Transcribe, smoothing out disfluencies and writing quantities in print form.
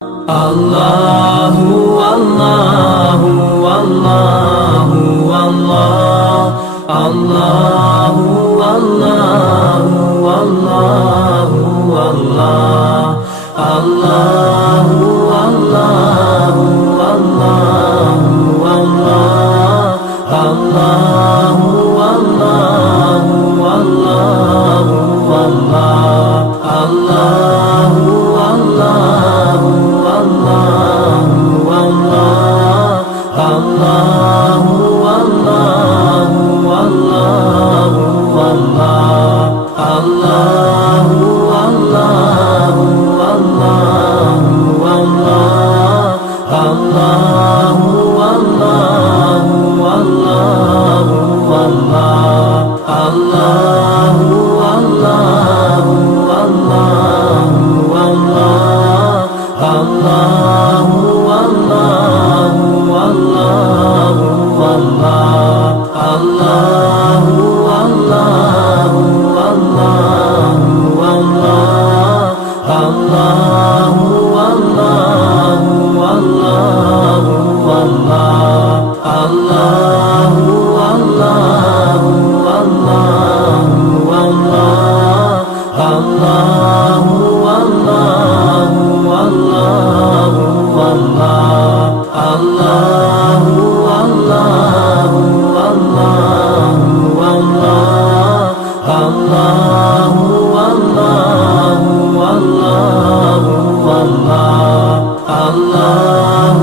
الله والله والله والله الله والله والله والله الله والله والله والله الله والله والله والله الله والله والله والله الله والله والله والله الله والله والله والله الله والله والله والله الله والله والله والله الله والله والله والله الله والله والله والله الله والله والله والله الله والله والله والله الله والله والله والله الله والله والله والله الله والله والله والله الله